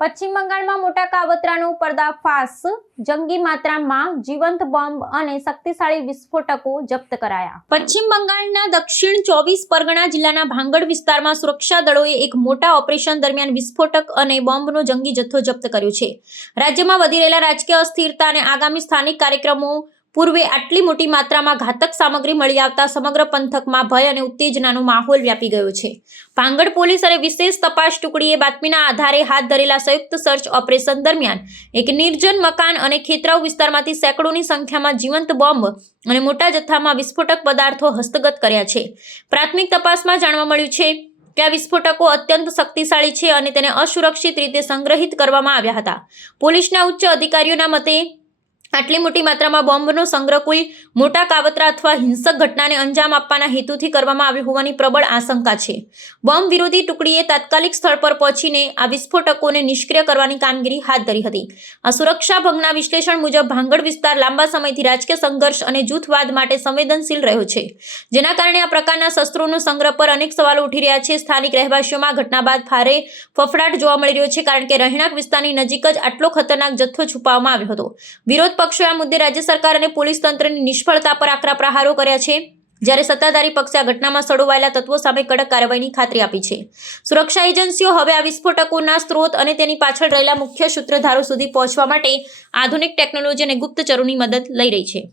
પશ્ચિમ બંગાળમાં મોટા કાવતરાનો પર્દાફાશ, જંગી માત્રામાં જીવંત બોમ્બ અને શક્તિશાળી વિસ્ફોટકો જપ્ત કરાયા। પશ્ચિમ બંગાળના દક્ષિણ 24 પરગણા જિલ્લાના ભાંગડ વિસ્તારમાં સુરક્ષા દળોએ એક મોટા ઓપરેશન દરમિયાન વિસ્ફોટક અને બોમ્બનો જંગી જથ્થો જપ્ત કર્યો છે। રાજ્યમાં વધી રહેલા રાજકીય અસ્થિરતા અને આગામી સ્થાનિક કાર્યક્રમો પૂર્વે આટલી મોટી માત્રામાં ઘાતક સામગ્રી મળી આવતા સમગ્ર પંથકમાં ભય અને ઉત્તેજનાનો માહોલ વ્યાપી ગયો છે। ભાંગડ પોલીસ અને વિશેષ તપાસ ટુકડીએ બાતમીના આધારે હાથ ધરેલા સંયુક્ત સર્ચ ઓપરેશન દરમિયાન એક નિર્જન મકાન અને ખેતરાઉ વિસ્તારમાંથી સેંકડોની સંખ્યામાં જીવંત બોમ્બ અને મોટા જથ્થામાં વિસ્ફોટક પદાર્થો હસ્તગત કર્યા છે। પ્રાથમિક તપાસમાં જાણવા મળ્યું છે કે આ વિસ્ફોટકો અત્યંત શક્તિશાળી છે અને તેને અસુરક્ષિત રીતે સંગ્રહિત કરવામાં આવ્યા હતા। પોલીસના ઉચ્ચ અધિકારીઓના મતે આટલી મોટી માત્રામાં બોમ્બનો સંગ્રહ કોઈ મોટા કાવતરા અથવા હિંસક ઘટનાને અંજામ આપવાના હેતુથી કરવામાં આવ્યો હોવાની પ્રબળ આશંકા છે। બોમ્બ વિરોધી ટુકડીએ તાત્કાલિક સ્થળ પર પહોંચીને આ વિસ્ફોટકોને નિષ્ક્રિય કરવાની કામગીરી હાથ ધરી હતી। આ સુરક્ષા ભંગના વિશ્લેષણ મુજબ ભાંગડ વિસ્તાર લાંબા સમયથી રાજકીય સંઘર્ષ અને જૂથવાદ માટે સંવેદનશીલ રહ્યો છે, જેના કારણે આ પ્રકારના શસ્ત્રોનો સંગ્રહ પર અનેક સવાલો ઉઠી રહ્યા છે। સ્થાનિક રહેવાસીઓમાં ઘટના બાદ ભારે ફફડાટ જોવા મળી રહ્યો છે, કારણ કે રહેણાંક વિસ્તારની નજીક જ આટલો ખતરનાક જથ્થો છુપાવવામાં આવ્યો હતો। વિરોધ પક્ષોએ આ મુદ્દે રાજ્ય સરકાર અને પોલીસ તંત્રની નિષ્ફળતા પર આકરા પ્રહારો કર્યા છે, જ્યારે સત્તાધારી પક્ષે આ ઘટનામાં સંડોવાયેલા તત્વો સામે કડક કાર્યવાહીની ખાતરી આપી છે। સુરક્ષા એજન્સીઓ હવે આ વિસ્ફોટકોના સ્ત્રોત અને તેની પાછળ રહેલા મુખ્ય સૂત્રધારો સુધી પહોંચવા માટે આધુનિક ટેકનોલોજી અને ગુપ્તચરોની મદદ લઈ રહી છે।